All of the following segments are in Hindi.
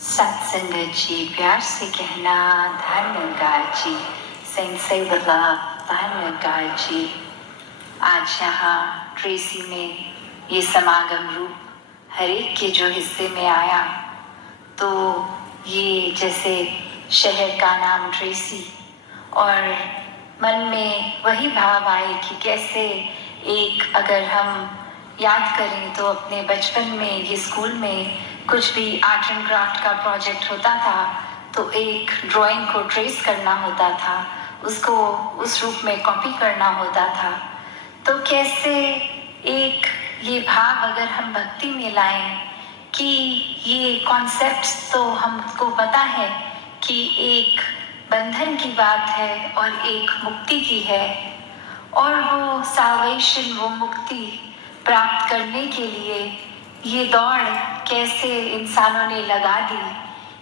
सत्संगत जी, प्यार से कहना धन्यवाद जी। सेंसेई धन्यवाद जी। आज यहाँ ट्रेसी में ये समागम रूप हर एक के जो हिस्से में आया, तो ये जैसे शहर का नाम ट्रेसी, और मन में वही भाव आए कि कैसे एक अगर हम याद करें तो अपने बचपन में ये स्कूल में कुछ भी आर्ट एंड क्राफ्ट का प्रोजेक्ट होता था तो एक ड्राइंग को ट्रेस करना होता था, उसको उस रूप में कॉपी करना होता था। तो कैसे एक ये भाव अगर हम भक्ति में लाएं कि ये कॉन्सेप्ट्स तो हमको पता है कि एक बंधन की बात है और एक मुक्ति की है, और वो साल्वेशन, वो मुक्ति प्राप्त करने के लिए ये दौड़ कैसे इंसानों ने लगा दी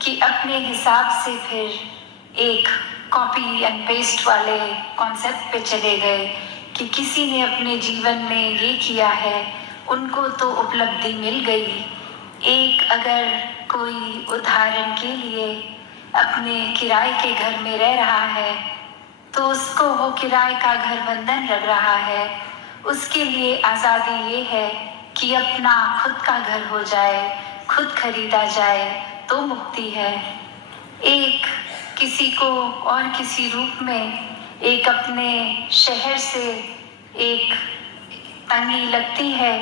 कि अपने हिसाब से फिर एक कॉपी एंड पेस्ट वाले कॉन्सेप्ट पे चले गए कि किसी ने अपने जीवन में ये किया है, उनको तो उपलब्धि मिल गई। एक अगर कोई उदाहरण के लिए अपने किराए के घर में रह रहा है तो उसको वो किराए का घर बंधन लग रहा है, उसके लिए आज़ादी ये है कि अपना खुद का घर हो जाए, खुद खरीदा जाए तो मुक्ति है। एक किसी को और किसी रूप में एक अपने शहर से एक तंगी लगती है,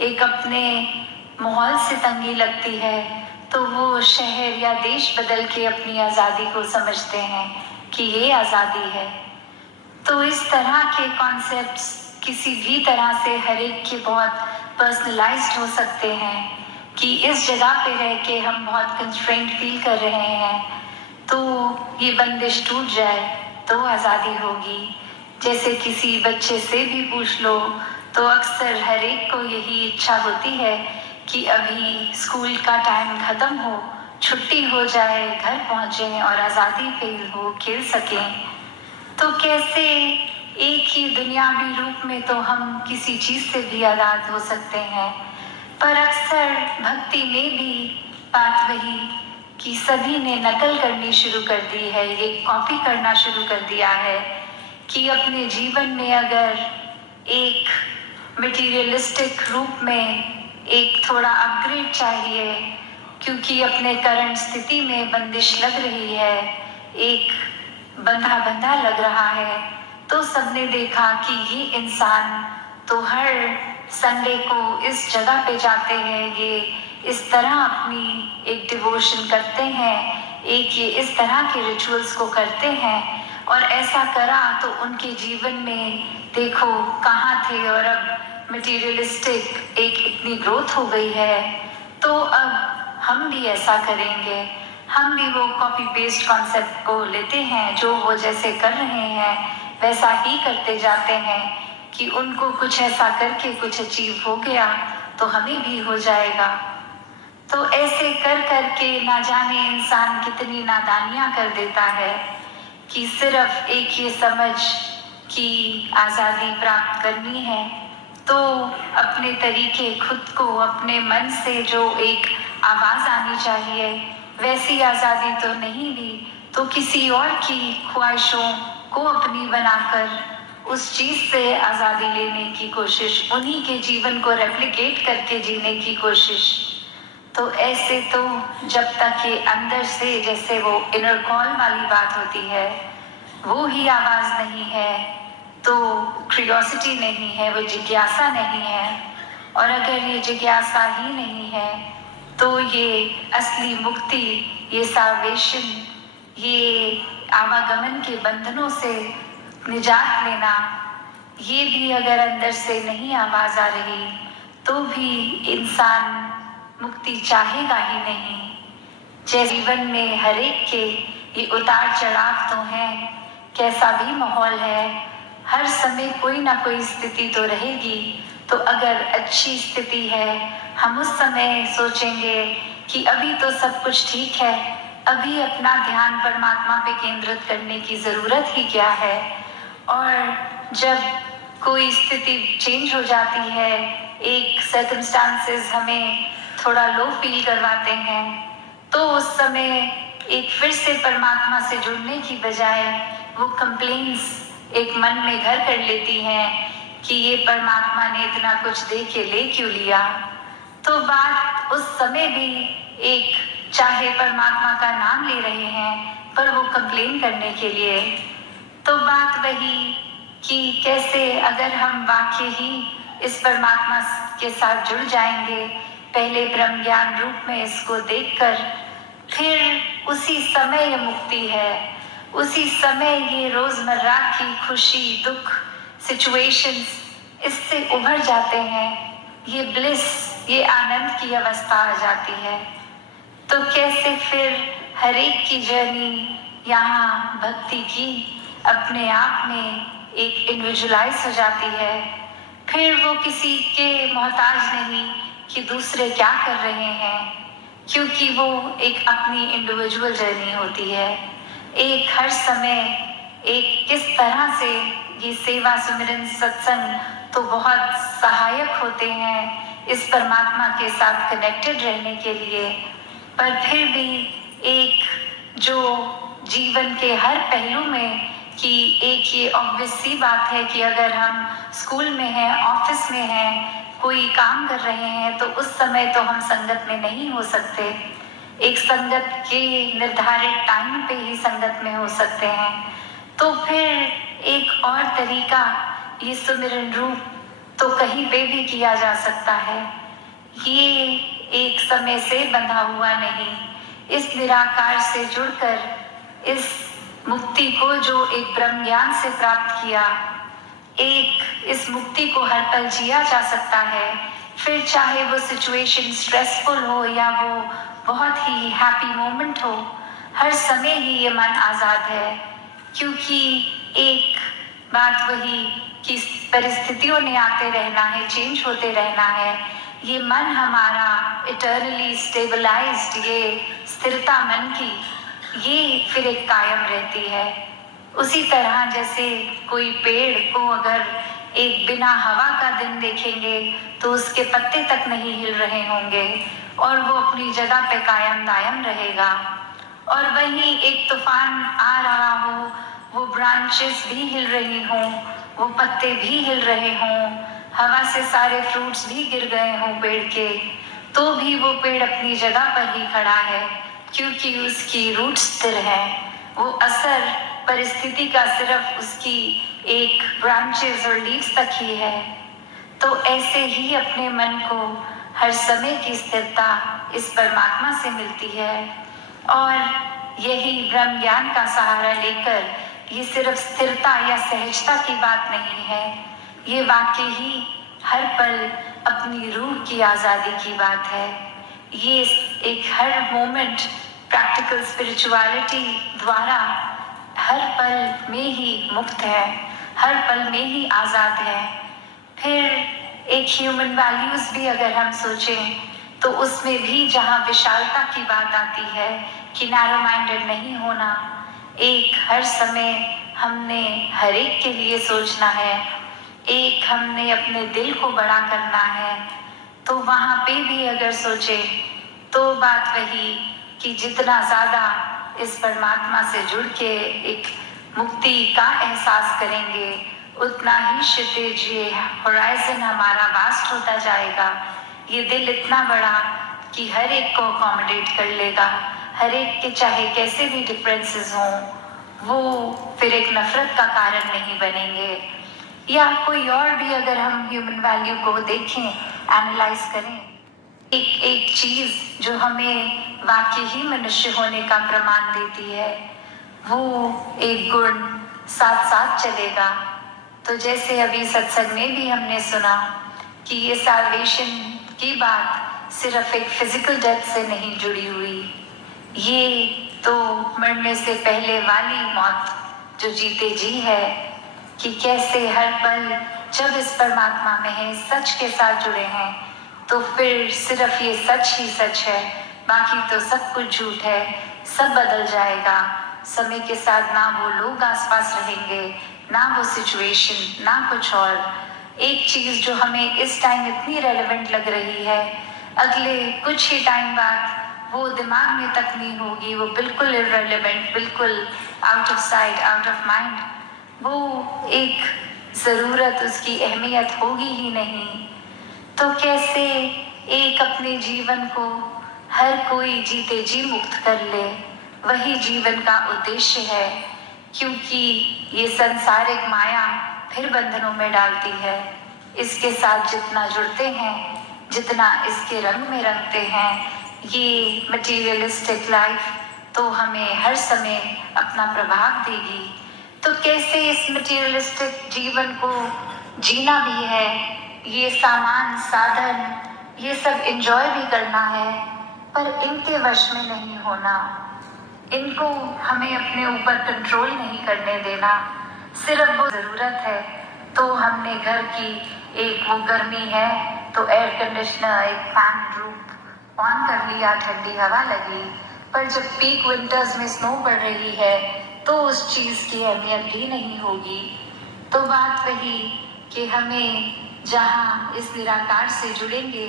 एक अपने माहौल से तंगी लगती है, तो वो शहर या देश बदल के अपनी आज़ादी को समझते हैं कि ये आज़ादी है। तो इस तरह के कॉन्सेप्ट्स किसी भी तरह से हर एक के बहुत पर्सनलाइज्ड हो सकते हैं कि इस जगह पे रह के हम बहुत कंस्ट्रेंट फील कर रहे हैं, तो ये बंदिश टूट जाए तो आज़ादी होगी। जैसे किसी बच्चे से भी पूछ लो तो अक्सर हर एक को यही इच्छा होती है कि अभी स्कूल का टाइम ख़त्म हो, छुट्टी हो जाए, घर पहुँचें और आज़ादी फील हो, खेल सकें। तो कैसे एक ही दुनियावी रूप में तो हम किसी चीज़ से भी आज़ाद हो सकते हैं, पर अक्सर भक्ति में भी बात वही कि सभी ने नकल करनी शुरू कर दी है, ये कॉपी करना शुरू कर दिया है कि अपने जीवन में अगर एक मटीरियलिस्टिक रूप में एक थोड़ा अपग्रेड चाहिए क्योंकि अपने करंट स्थिति में बंदिश लग रही है, एक बंधा बंधा लग रहा है, तो सबने देखा कि ये इंसान तो हर संडे को इस जगह पे जाते हैं, ये इस तरह अपनी एक डिवोशन करते हैं, एक ये इस तरह के रिचुअल्स को करते हैं, और ऐसा करा तो उनके जीवन में देखो कहाँ थे और अब मटीरियलिस्टिक एक इतनी ग्रोथ हो गई है, तो अब हम भी ऐसा करेंगे। हम भी वो कॉपी पेस्ट कॉन्सेप्ट को लेते हैं, जो वो जैसे कर रहे हैं वैसा ही करते जाते हैं कि उनको कुछ ऐसा करके कुछ अचीव हो गया तो हमें भी हो जाएगा। तो ऐसे कर कर के ना जाने इंसान कितनी नादानियां कर देता है कि सिर्फ एक ये समझ कि आज़ादी प्राप्त करनी है तो अपने तरीके खुद को अपने मन से जो एक आवाज़ आनी चाहिए वैसी आज़ादी तो नहीं ली, तो किसी और की ख्वाहिशों को अपनी बनाकर उस चीज़ से आज़ादी लेने की कोशिश, उन्हीं के जीवन को रेप्लिकेट करके जीने की कोशिश। तो ऐसे तो जब तक ये अंदर से जैसे वो इनर कॉल वाली बात होती है वो ही आवाज़ नहीं है तो क्यूरियोसिटी नहीं है, वो जिज्ञासा नहीं है, और अगर ये जिज्ञासा ही नहीं है तो ये असली मुक्ति, ये साल्वेशन, ये आवागमन के बंधनों से निजात लेना, ये भी अगर अंदर से नहीं आवाज़ आ रही तो भी इंसान मुक्ति चाहेगा ही नहीं। जैसे जीवन में हर एक के ये उतार चढ़ाव तो हैं, कैसा भी माहौल है, हर समय कोई ना कोई स्थिति तो रहेगी, तो अगर अच्छी स्थिति है हम उस समय सोचेंगे कि अभी तो सब कुछ ठीक है, अभी अपना ध्यान परमात्मा पे केंद्रित करने की ज़रूरत ही क्या है। और जब कोई स्थिति चेंज हो जाती है, एक सर्कमस्टांसेस हमें थोड़ा लो फील करवाते हैं, तो उस समय एक फिर से परमात्मा से जुड़ने की बजाय वो कंप्लेंट्स एक मन में घर कर लेती हैं कि ये परमात्मा ने इतना कुछ दे के ले क्यों लिया। तो बात उस समय भी एक, चाहे परमात्मा का नाम ले रहे हैं पर वो कंप्लेन करने के लिए, तो बात वही कि कैसे अगर हम वाकई ही इस परमात्मा के साथ जुड़ जाएंगे, पहले ब्रह्म ज्ञान रूप में इसको देखकर, फिर उसी समय ये मुक्ति है, उसी समय ये रोजमर्रा की खुशी दुख सिचुएशंस इससे उभर जाते हैं, ये ब्लिस, ये आनंद की अवस्था आ जाती है। तो कैसे फिर हर एक की जर्नी यहाँ भक्ति की अपने आप में एक इंडिविजुअलाइज हो जाती है। फिर वो किसी के मोहताज नहीं कि दूसरे क्या कर रहे हैं, क्योंकि वो एक अपनी इंडिविजुअल जर्नी होती है। एक हर समय एक किस तरह से ये सेवा सुमिरन सत्संग तो बहुत सहायक होते हैं इस परमात्मा के साथ कनेक्टेड रहने के लिए, पर फिर भी एक जो जीवन के हर पहलू में कि एक ये ऑब्वियस सी बात है कि अगर हम स्कूल में हैं, ऑफिस में हैं, कोई काम कर रहे हैं तो उस समय तो हम संगत में नहीं हो सकते। एक संगत के निर्धारित टाइम पे ही संगत में हो सकते हैं। तो फिर एक और तरीका ये सुमिरन रूप तो कहीं पे भी किया जा सकता है। ये एक समय से बंधा हुआ नहीं, इस निराकार से जुड़कर इस मुक्ति को जो एक ब्रह्म ज्ञान से प्राप्त किया, एक इस मुक्ति को हर पल जिया जा सकता है। फिर चाहे वो सिचुएशन स्ट्रेसफुल हो या वो बहुत ही हैप्पी मोमेंट हो, हर समय ही ये मन आजाद है, क्योंकि एक बात वही कि परिस्थितियों ने आते रहना है, चेंज होते रहना है। ये मन हमारा इटर्नली स्टेबलाइज्ड, ये स्थिरता मन की, ये फिर एक कायम रहती है। उसी तरह जैसे कोई पेड़ को अगर एक बिना हवा का दिन देखेंगे तो उसके पत्ते तक नहीं हिल रहे होंगे और वो अपनी जगह पे कायम दायम रहेगा। और वहीं एक तूफान आ रहा हो, वो ब्रांचेस भी हिल रही हों, वो पत्ते भी हिल रहे हों, हवा से सारे फ्रूट्स भी गिर गए हों पेड़ के, तो भी वो पेड़ अपनी जगह पर ही खड़ा है, क्योंकि उसकी रूट स्थिर है। वो असर परिस्थिति का सिर्फ उसकी एक ब्रांचेस और लीव्स तक ही है। तो ऐसे ही अपने मन को हर समय की स्थिरता इस परमात्मा से मिलती है। और यही ब्रह्म ज्ञान का सहारा लेकर, ये सिर्फ स्थिरता या सहजता की बात नहीं है, ये वाकई ही हर पल अपनी रूह की आज़ादी की बात है। ये एक हर मोमेंट प्रैक्टिकल स्पिरिचुअलिटी द्वारा हर पल में ही मुक्त है, हर पल में ही आज़ाद है। फिर एक ह्यूमन वैल्यूज भी अगर हम सोचें तो उसमें भी जहाँ विशालता की बात आती है कि नैरो माइंडेड नहीं होना, एक हर समय हमने हर एक के लिए सोचना है, एक हमने अपने दिल को बड़ा करना है। तो वहाँ पे भी अगर सोचे तो बात वही कि जितना ज़्यादा इस परमात्मा से जुड़ के एक मुक्ति का एहसास करेंगे, उतना ही क्षितिज, ये होराइजन हमारा वास्ट होता जाएगा। ये दिल इतना बड़ा कि हर एक को अकोमोडेट कर लेगा, हर एक के चाहे कैसे भी डिफरेंसेस हों, वो फिर एक नफरत का कारण नहीं बनेंगे। या कोई और भी अगर हम ह्यूमन वैल्यू को देखें, एनालाइज करें, एक एक चीज़ जो हमें वाकई ही मनुष्य होने का प्रमाण देती है, वो एक गुण साथ साथ चलेगा। तो जैसे अभी सत्संग में भी हमने सुना कि ये साल्वेशन की बात सिर्फ एक फिजिकल डेथ से नहीं जुड़ी हुई, ये तो मरने से पहले वाली मौत जो जीते जी है, कि कैसे हर पल जब इस परमात्मा में है, सच के साथ जुड़े हैं, तो फिर सिर्फ ये सच ही सच है, बाकी तो सब कुछ झूठ है। सब बदल जाएगा समय के साथ, ना वो लोग आसपास रहेंगे, ना वो सिचुएशन, ना कुछ और। एक चीज़ जो हमें इस टाइम इतनी रेलेवेंट लग रही है, अगले कुछ ही टाइम बाद वो दिमाग में तक नहीं होगी, वो बिल्कुल इररिलेवेंट, बिल्कुल out of site, out of mind, वो एक ज़रूरत, उसकी अहमियत होगी ही नहीं। तो कैसे एक अपने जीवन को हर कोई जीते जी मुक्त कर ले, वही जीवन का उद्देश्य है। क्योंकि ये सांसारिक माया फिर बंधनों में डालती है। इसके साथ जितना जुड़ते हैं, जितना इसके रंग में रंगते हैं, ये मटीरियलिस्टिक लाइफ तो हमें हर समय अपना प्रभाव देगी। तो कैसे इस मटीरियलिस्टिक जीवन को जीना भी है, ये सामान, साधन, ये सब एंजॉय भी करना है, पर इनके वश में नहीं होना, इनको हमें अपने ऊपर कंट्रोल नहीं करने देना। सिर्फ वो ज़रूरत है तो हमने घर की एक वो गर्मी है तो एयर कंडीशनर, एक फैन रूफ ऑन कर लिया, ठंडी हवा लगी, पर जब पीक विंटर्स में स्नो पड़ रही है तो उस चीज़ की अहमियत भी नहीं होगी। तो बात वही कि हमें जहाँ इस निराकार से जुड़ेंगे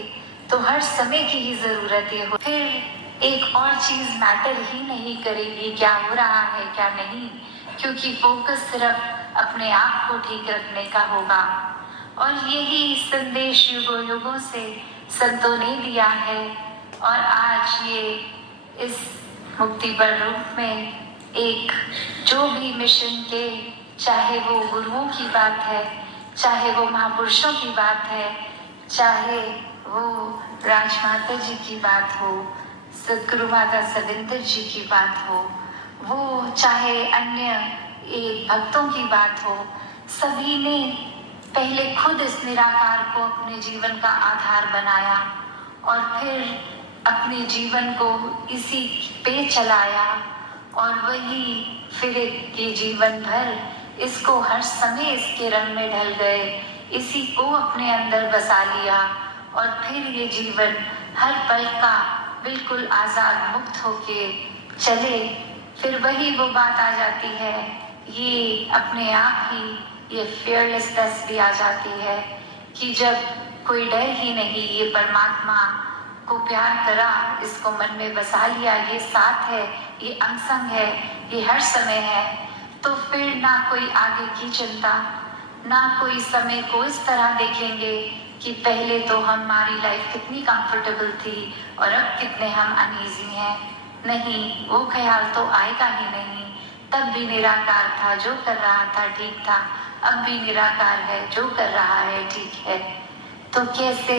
तो हर समय की ही ज़रूरत ये हो, फिर एक और चीज़ मैटर ही नहीं करेगी क्या हो रहा है क्या नहीं, क्योंकि फोकस सिर्फ अपने आप को ठीक रखने का होगा। और यही संदेश युगों युगों से संतों ने दिया है। और आज ये इस मुक्ति पर रूप में एक जो भी मिशन के, चाहे वो गुरुओं की बात है, चाहे वो महापुरुषों की बात है, चाहे वो राजमाता जी की बात हो, सदगुरु माता सविंदर जी की बात हो, वो चाहे अन्य एक भक्तों की बात हो, सभी ने पहले खुद इस निराकार को अपने जीवन का आधार बनाया और फिर अपने जीवन को इसी पे चलाया, और वही फिर के जीवन भर इसको हर समय इसके रंग में ढल गए, इसी को अपने अंदर बसा लिया, और फिर ये जीवन हर पल का बिल्कुल आज़ाद मुक्त होके चले। फिर वही वो बात आ जाती है, ये अपने आप ही ये फियरलेसनेस भी आ जाती है कि जब कोई डर ही नहीं, ये परमात्मा को प्यार करा, इसको मन में बसा लिया, ये साथ है, ये अंग संग है, ये हर समय है, तो फिर ना कोई आगे की चिंता, ना कोई समय को इस तरह देखेंगे कि पहले तो हमारी लाइफ कितनी कंफर्टेबल थी और अब कितने हम अनईजी हैं। नहीं, वो ख्याल तो आएगा ही नहीं। तब भी निराकार था, जो कर रहा था ठीक था, अब भी निराकार है, जो कर रहा है ठीक है। तो कैसे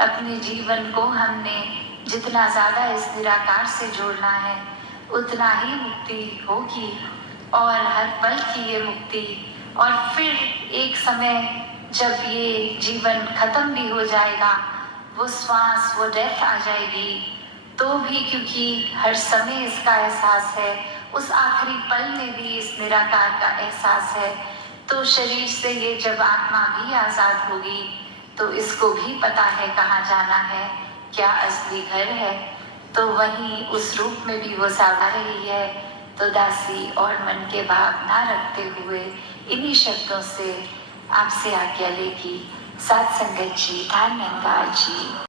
अपने जीवन को हमने जितना ज़्यादा इस निराकार से जोड़ना है, उतना ही मुक्ति होगी, और हर पल की ये मुक्ति। और फिर एक समय जब ये जीवन खत्म भी हो जाएगा, वो श्वास, वो डेथ आ जाएगी, तो भी क्योंकि हर समय इसका एहसास है, उस आखिरी पल में भी इस निराकार का एहसास है, तो शरीर से ये जब आत्मा भी आज़ाद होगी तो इसको भी पता है कहाँ जाना है, क्या असली घर है। तो वहीं उस रूप में भी वो साधा रही है। तो दासी और मन के भाव ना रखते हुए इन्हीं शब्दों से आपसे आज्ञा लेगी। साथ संगत जी, धन्यवाद जी।